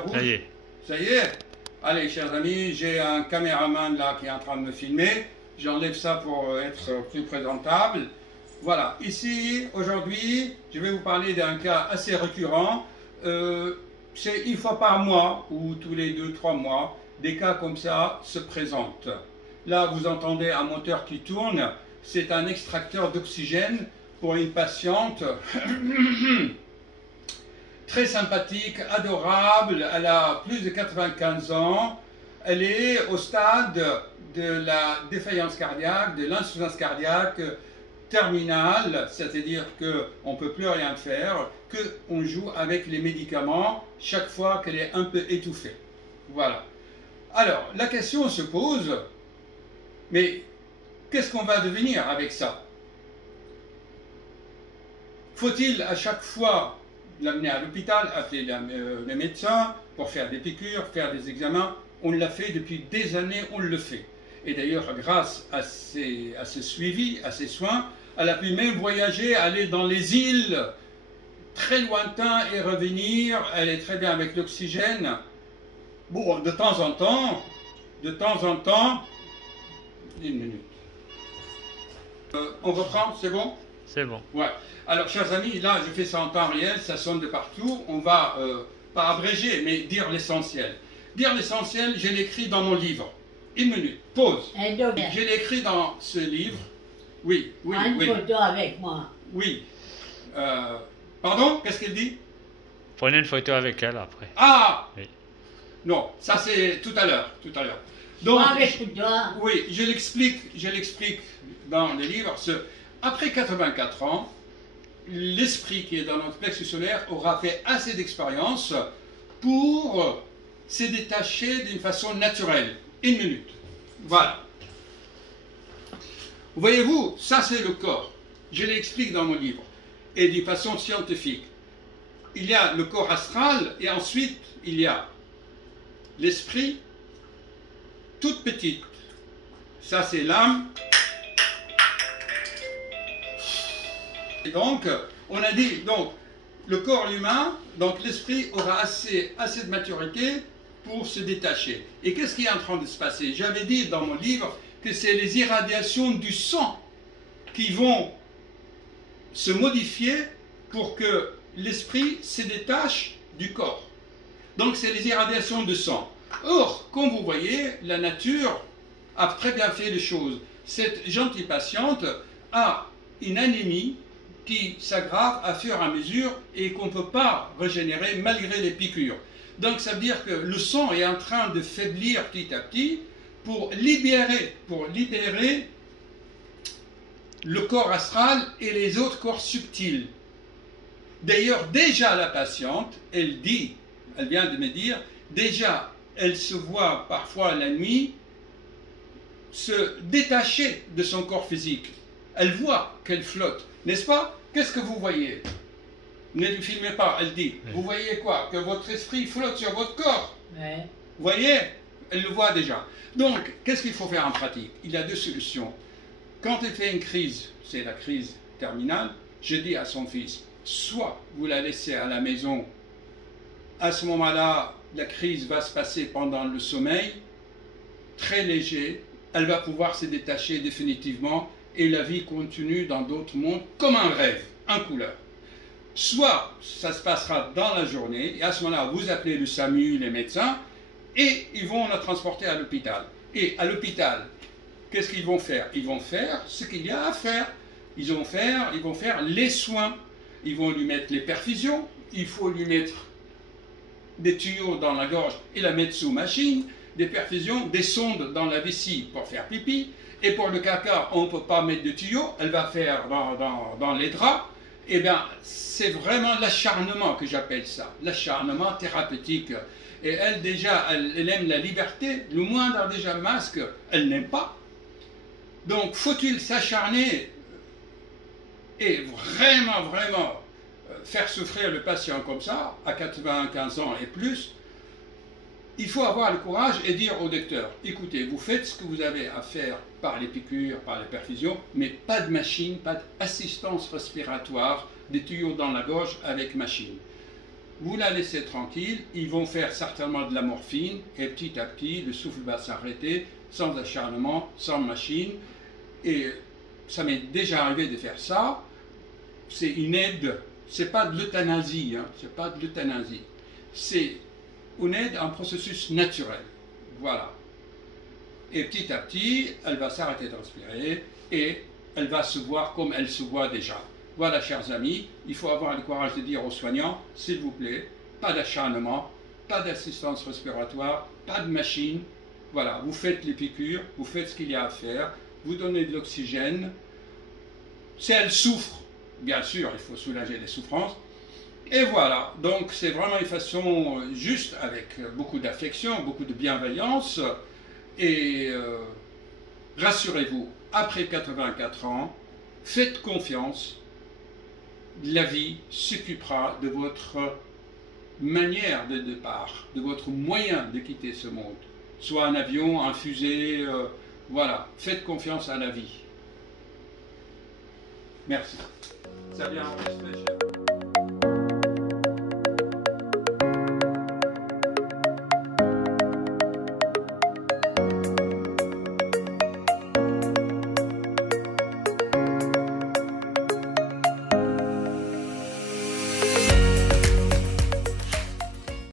lumière rouge. Ça y est. Ça y est. Allez, chers amis, j'ai un caméraman là qui est en train de me filmer. J'enlève ça pour être plus présentable. Voilà, ici, aujourd'hui, je vais vous parler d'un cas assez récurrent. C'est une fois par mois ou tous les 2-3 mois, des cas comme ça se présentent. Là, vous entendez un moteur qui tourne. C'est un extracteur d'oxygène pour une patiente très sympathique, adorable. Elle a plus de 95 ans. Elle est au stade de la défaillance cardiaque, de l'insuffisance cardiaque terminale, c'est-à-dire qu'on ne peut plus rien faire, qu'on joue avec les médicaments chaque fois qu'elle est un peu étouffée. Voilà. Alors, la question se pose, mais qu'est-ce qu'on va devenir avec ça? Faut-il à chaque fois l'amener à l'hôpital, appeler les médecins pour faire des piqûres, faire des examens? On l'a fait depuis des années, on le fait. Et d'ailleurs, grâce à ce suivi, à ces soins, elle a pu même voyager, aller dans les îles très lointains et revenir. Elle est très bien avec l'oxygène. Bon, de temps en temps, une minute. On reprend, c'est bon? C'est bon. Ouais. Alors, chers amis, là, je fais ça en temps réel, ça sonne de partout. On va, pas abréger, mais dire l'essentiel. Dire l'essentiel, je l'écris dans mon livre. Une minute, pause. Je l'écris dans ce livre. Oui, oui, une photo avec moi. Oui. Pardon, qu'est-ce qu'elle dit? Prenez une photo avec elle après. Ah oui. Non, ça c'est tout à l'heure, tout à l'heure. Donc, avec toi. Oui, je l'explique dans le livre. Après 84 ans, l'esprit qui est dans notre plexus solaire aura fait assez d'expérience pour se détacher d'une façon naturelle. Une minute. Voilà. Voyez-vous, ça c'est le corps. Je l'explique dans mon livre. Et d'une façon scientifique. Il y a le corps astral et ensuite il y a l'esprit, toute petite. Ça c'est l'âme. Et donc, on a dit, donc, le corps humain, donc l'esprit aura assez de maturité pour se détacher. Et qu'est-ce qui est en train de se passer? J'avais dit dans mon livre que c'est les irradiations du sang qui vont se modifier pour que l'esprit se détache du corps. Donc c'est les irradiations de sang. Or, comme vous voyez, la nature a très bien fait les choses. Cette gentille patiente a une anémie qui s'aggrave à fur et à mesure et qu'on ne peut pas régénérer malgré les piqûres. Donc ça veut dire que le sang est en train de faiblir petit à petit pour libérer le corps astral et les autres corps subtils. D'ailleurs, déjà la patiente, elle vient de me dire, déjà elle se voit parfois la nuit se détacher de son corps physique. Elle voit qu'elle flotte, n'est-ce pas? Qu'est-ce que vous voyez? Ne le filmez pas, elle dit. Oui. Vous voyez quoi? Que votre esprit flotte sur votre corps. Oui. Vous voyez? Elle le voit déjà. Donc, qu'est-ce qu'il faut faire en pratique? Il y a deux solutions. Quand elle fait une crise, c'est la crise terminale, je dis à son fils, soit vous la laissez à la maison, à ce moment-là, la crise va se passer pendant le sommeil, très léger, elle va pouvoir se détacher définitivement et la vie continue dans d'autres mondes comme un rêve, en couleur. Soit ça se passera dans la journée et à ce moment-là, vous appelez le SAMU, les médecins, et ils vont la transporter à l'hôpital. Et à l'hôpital, qu'est-ce qu'ils vont faire? Ils vont faire ce qu'il y a à faire. Ils vont faire les soins. Ils vont lui mettre les perfusions. Il faut lui mettre des tuyaux dans la gorge et la mettre sous machine. Des perfusions, des sondes dans la vessie pour faire pipi. Et pour le caca, on ne peut pas mettre de tuyaux. Elle va faire dans les draps. Eh bien, c'est vraiment l'acharnement que j'appelle ça. L'acharnement thérapeutique. Et elle, déjà, elle aime la liberté. Le moindre, déjà, masque, elle n'aime pas. Donc, faut-il s'acharner et vraiment faire souffrir le patient comme ça, à 95 ans et plus? Il faut avoir le courage et dire au docteur, écoutez, vous faites ce que vous avez à faire par les piqûres, par les perfusions, mais pas de machine, pas d'assistance respiratoire, des tuyaux dans la gorge avec machine. vous la laissez tranquille, ils vont faire certainement de la morphine, et petit à petit, le souffle va s'arrêter, sans acharnement, sans machine. Et ça m'est déjà arrivé de faire ça. C'est une aide, c'est pas de l'euthanasie, hein, c'est pas de l'euthanasie. C'est une aide, un processus naturel. Voilà. Et petit à petit, elle va s'arrêter de respirer et elle va se voir comme elle se voit déjà. Voilà, chers amis, il faut avoir le courage de dire aux soignants, s'il vous plaît, pas d'acharnement, pas d'assistance respiratoire, pas de machine. Voilà, vous faites les piqûres, vous faites ce qu'il y a à faire, vous donnez de l'oxygène. Si elle souffre, bien sûr, il faut soulager les souffrances. Et voilà, donc c'est vraiment une façon juste, avec beaucoup d'affection, beaucoup de bienveillance. Et rassurez-vous, après 84 ans, faites confiance. La vie s'occupera de votre manière de départ, de votre moyen de quitter ce monde. Soit un avion, un fusée, voilà. Faites confiance à la vie. Merci. Ça vient en respect,